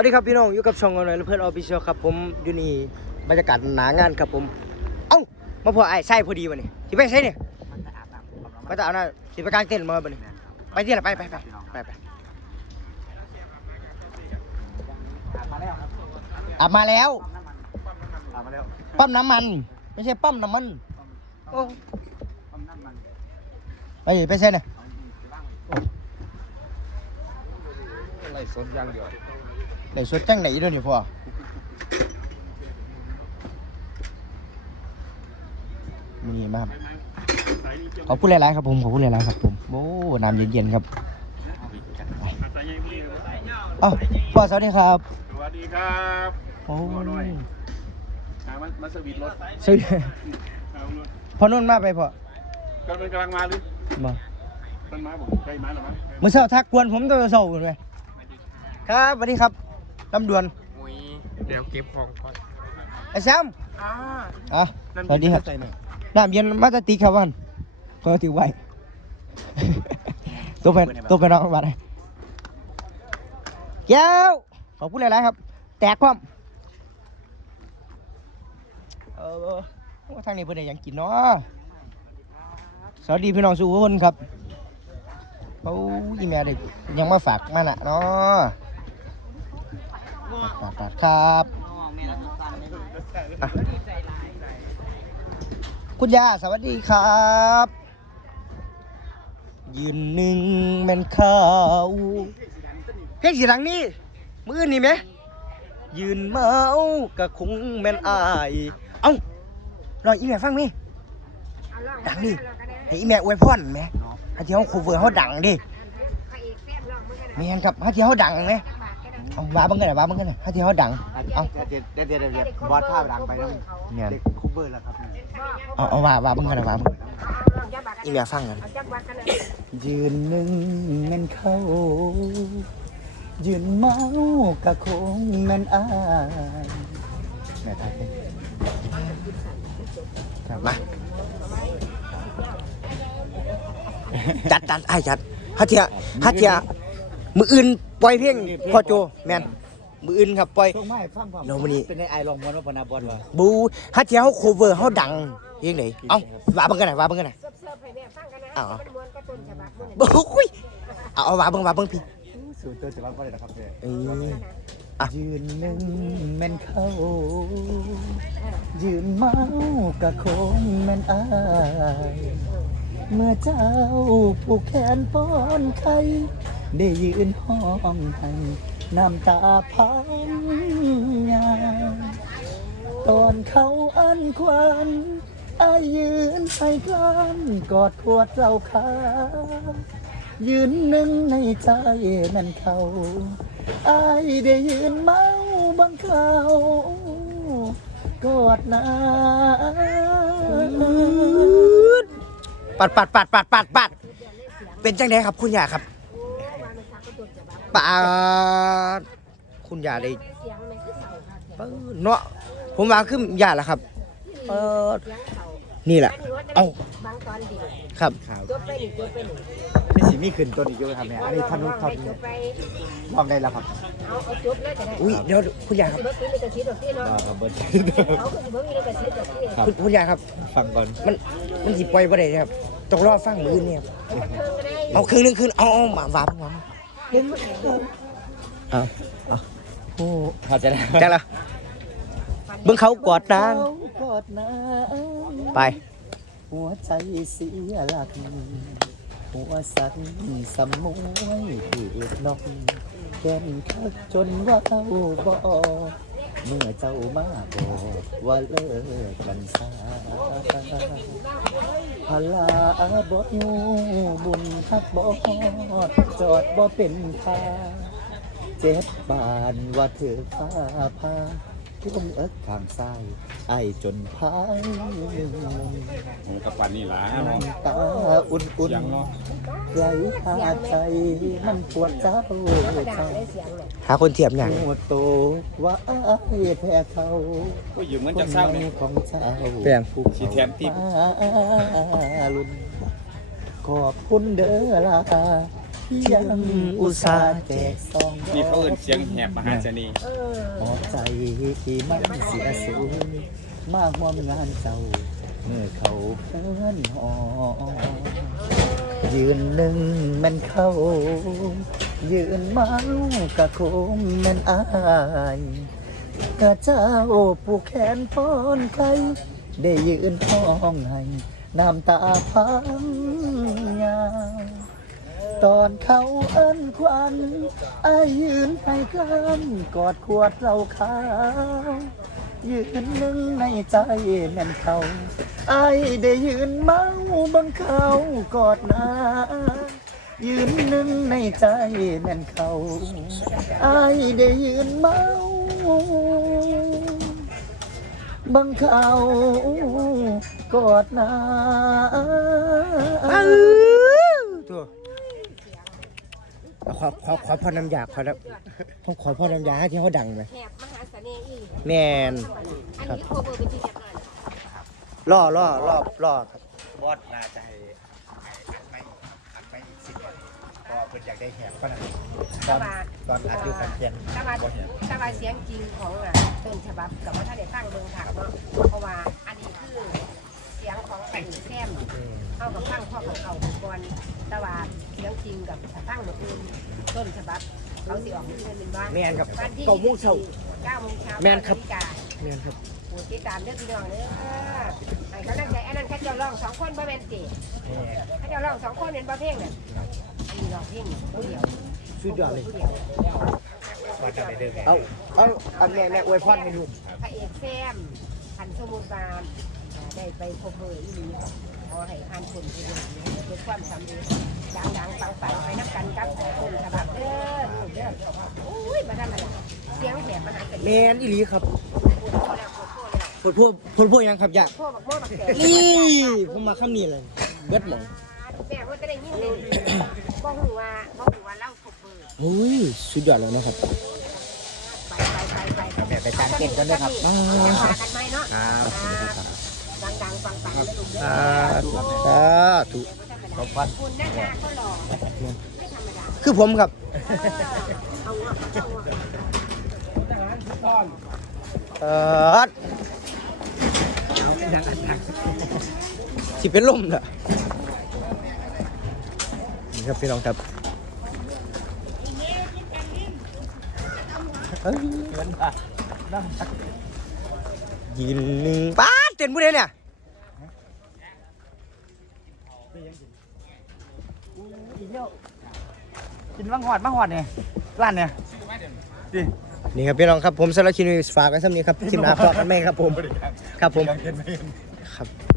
วัสดีครับพี่น้องอยู่กับช่องอะไรเพื่อนออฟฟิเชียลครับผมอยู่นี่บรรยากาศหนางานครับผม เอ้ามาพอไอ้ใช่พอดีวะนี่สิไปใช่เนี่ยมันจะอาบน้ำผมมาตาเอาหน้าสิไปกลางเต็นท์มาบ่นี่ไปที่ไหนไปไปไปไปไปอาบมาแล้วครับอาบมาแล้วอาบมาแล้วปั๊มน้ำมัน ไม่ใช่ปั๊มน้ำมันโอ้ปั๊มน้ำมันไปไปใช่เนี่ยอะไรสนอย่างเดียวไห นสดจังไหนเด้วยนี่พ่อมีมาครับขอพูดหลายๆครับผมขอพูดหลายๆครับผมโอ้น้ำเย็นๆครับเอ้าพ่อสวัสดีครับสวัสดีครับโอ้พ่อหน่อยหามันมาสวิตช์รถสวัสดีเอารถพอนุ่นมาไปพ่อกำลังกำลังมาหรือมามันมาผมใกล้มาหรือมั้งเมื่อเช้าทักกวนผมตัวเช้าเลยไหมครับสวัสดีครับ ลำดวนมุ้ยเดี๋ยวเก็บของก่อนไอ้แซมอ่าอะสวัสดีครับใส่หน่อยน้ำเย็นมาจะตีครับวันก็ถือไว้ตัวเป็นตัวเป็นน้องบัตรเย้วขอบคุณหลายๆครับ แตกความเออโอ้ทางนี้เพื่อนได้หยังกินเนาะสวัสดีพี่น้องสุขคนครับโอ้ยแม่เด็กยังมาฝากมาน่ะเนาะ ฝากฝากครับอะคุณย่าสวัสดีครับ ยืนหนึ่งแม่นข้าวเพลงสีดังนี่มืออื่นนี่ไหมยืนเมากะคงแม่นอายเอ้ารอยอีแม่ฟังไหมดังดิให้อีแม่อวยพรไหมให้ที่เขาคูเวอร์เขาดังดิแม่นครับให้ที่เขาดังไหม เอาว่าเบังกันหน่อยว่าเบังกันหน่อยให้ที่เขาดัง เอาเดี๋ยวเดี๋ยวเดี๋ยวเดี๋ยวบอสภาพดังไปนะเนี่ยเด็กคูเบอร์แล้วครับเอาเอาว่าว่าเบังกันหน่อยว่าเบิ่งอีแม่ฟังกันยืนหนึ่งแม่นเข้ายืนเมากะคงแม่นอายแม่ทายเป็นครับมาจัดจัดไอ้ายจัดฮัทเทียฮัทเทีย มืออื่นปล่อยเพลงพ่อโจแมนมืออื่นครับปล่อย ช่วงไม่ฟังความเดี๋ยววันนี้ เป็นในไอลองมอนว่าปนาบอสว่าบูฮัทเทียเขาโคเวอร์เขาดังเพลงไหนเอ้าว่าเบิ่งกันหน่อยว่าเบิ่งกันหน่อย เสิร์ฟให้แม่ฟังกันนะอ้าว มันม้วนก็ต้นฉบับมันบุ้ยเอาเอาว่าเบิ่งว่าเบิ่งพี่สูตรเตอร์จะรับก็ได้นะครับเนี่ยเอออะยืนหนึ่งแม่นเข้ายืนเมากะคงแม่นอาย เมื่อเจ้าผูกแขนป้อนไข่ ได้ยืนห้องให้น้ำตาพังยาตอนเขาอันควันอายยืนให้กลันกอดขวดเหล้าขายืนหนึ่งในใจนั่นเขาอายได้ยืนเมาบังเขากอดนาปัดปัดปัดปัดปัดปัดเป็นจังไดครับคุณยาครับ ปาดคุณยาได้เสียงมันคือเสาค่ะเสียงเปิ้นเนาะผมว่าคือยาละครับเออเสียงเสานี่แหละเอ้าบางตอนดีครับจบไปหนึ่งจบไปหนึ่งนี่สิมีขึ้นตัวนี้อยู่ครับเนี่ยอันนี้ท่านรู้ลท่าองนไปจบไปลองได้แล้วครับเอาเอาจบเลยก็ได้อุ้ยเดี๋ยวคุณยาครับรถตีเลยกระสีดอกที่เนาะครับเบิร์ดเขาคือบ่มีเลยกระสีดอกที่ครับคุณคุณยาครับฟังก่อนมันมันสิปล่อยบ่ได้ครับต้องรอฟังมือเนี่ยครับมันเทิงก็ได้เอาคืนนึงคืนเอาเอาหมาหวาบหวาบ เห็นไหมเอาเอาโอ้เข้าใจแล้วจังละเบิ่งเขากอดนางกอดนางไป หัวใจเสียหลัก หัวสั่นสมวยที่เอ็ดนอกแก้มคักจนว่าเจ้าบอ เมื่อเจ้ามาบอกว่าเลิกกันซาพลาบ่อยู่บุญฮักบ่ฮอดจอดบ่เป็นทาเจ็บบานว่าเธอฟ้าพา ที่ต้องเอิกข้างซ้ายไอายจนพายกับปันนี่ล่ะน้ำตาอุ่นยังเนาะๆไหลหาใจมันปวดเจ้าธรรมดาใจได้เสียงเลยหาคนเทียบอย่างหัวโตว่าอ้ายแพ้เขาก็อยู่เหมือนจะเศร้าเนี่ยของเจ้าแปลงผู้สีแถมติ๊บมาลุนขอบคุณเด้อลา ยังอุตส่าห์แจกซองนี่เขาเอิ้นเสียงแหบมหาเสน่ห์เออหอบใจที่มันเสียสูญมากมอมงานเจ้าเมื่อเขาเพื่อนหอยืนหนึ่งแมันเข้า ยืนเมากะคงแมันอายกะเจ้าผูกแขนป้อนใครได้ยืนห้องให้น้ำตาพังยาว ตอนเขาเอิ้นควันไอยืนให้กันกอดขวดเหล้าขาวยืนหนึ่งในใจแม่นเขาไอได้ยืนเมาบังเขากอดนายืนหนึ่งในใจแม่นเขาไอได้ยืนเมาบังเขากอดนา ปังตัว ขอขอขอพรน้ำยาขอนะเขาขอพรน้ำยาให้ที่เขาดังไหมแหบมหาเสน่ห์อีกแมนอันนี้โคเบอร์เป็นที่เรียบร้อยแล้วล่อล่อล่อล่อครับบอสน่าจะให้อัดไม่อัดไม่อีกสิบนาทีเพราะว่าเพิ่นอยากได้แหบก็นะตอนตอนอัดอยู่ขอนแก่นแต่ว่าแต่ว่าเสียงจริงของอะต้นฉบับกับว่าถ้าได้ฟังเบิ่งถักเนาะเพราะว่าอันนี้คือเสียงของไอ้แซมเข้ากับฟังพ่อของเขาก่อนแต่ว่า เสียงจริงกับฟังเมื่อคืนต้นฉบับเขาสิออกเมื่อคืนเป็นบ้านแมนครับวันที่เก้าโมงเช้าเก้าโมงเช้าแม่นครับ นาฬิกาแมนครับโปรดติดตามเด้อพี่น้องเด้อไอ้กำลังใจอันนั้นแค่เจ้าร้องสองคนบ่แม่นติแค่เจ้าร้องสองคนเป็นบ่เพลงน่ะอันนี้ร้องเพลงผู้เดียวสุดยอดเลยผู้เดียวว่าจะได้เดินไงเอาเอาเอาแม่แม่อวยพรให้ลูกพระเอกแซมพันสมุทรบานอ่าได้ไปพบเบอร์อีหลี ขอให้ผ่านคนที่ดีเกิดความสำเร็จดังๆปังๆไปนับกันกับคนฉบับเด้อลูกเด้ออุ้ยบ่ธรรมดาเสียงแหบมหาเสแมน่ห์นอีหลีครับปวดคอแล้วปวดคอแล้วพูดพูดพูดพูดยังครับยะพ่อบักม่วงบักแก่นี่ผมมาคำนี้เลยเบิดหมองแม่ว่าจะได้ยินเลยบ่หูว่าบ่หูว่าเล่าถูกเบอร์โอ้ยสุดยอดแล้วนะครับไปไปไปไปแม่ไปตามเก่งกันด้วยครับอ่าพากันไหมเนาะครับ ดังดังๆฟังๆแล้วลุงเด้อสาธุขอบคุณคุณหน้าตาก็หล่อไม่ธรรมดาคือผมครับเออเอาอะเอาอะเออสิเป็นลมเหรอนี่ครับพี่น้องครับเอ้ยยืนหนึ่งป้าด เต้นผู้ใดเนี่ยกินมังหอดมังหอดเนี่ยร้านเนี่ยนี่ครับพี่น้องครับผมสารบคลิปนี้ฝากไว้สักนี้ครับคลิปหน้าพบกันไหมครับผม ครับผมครับ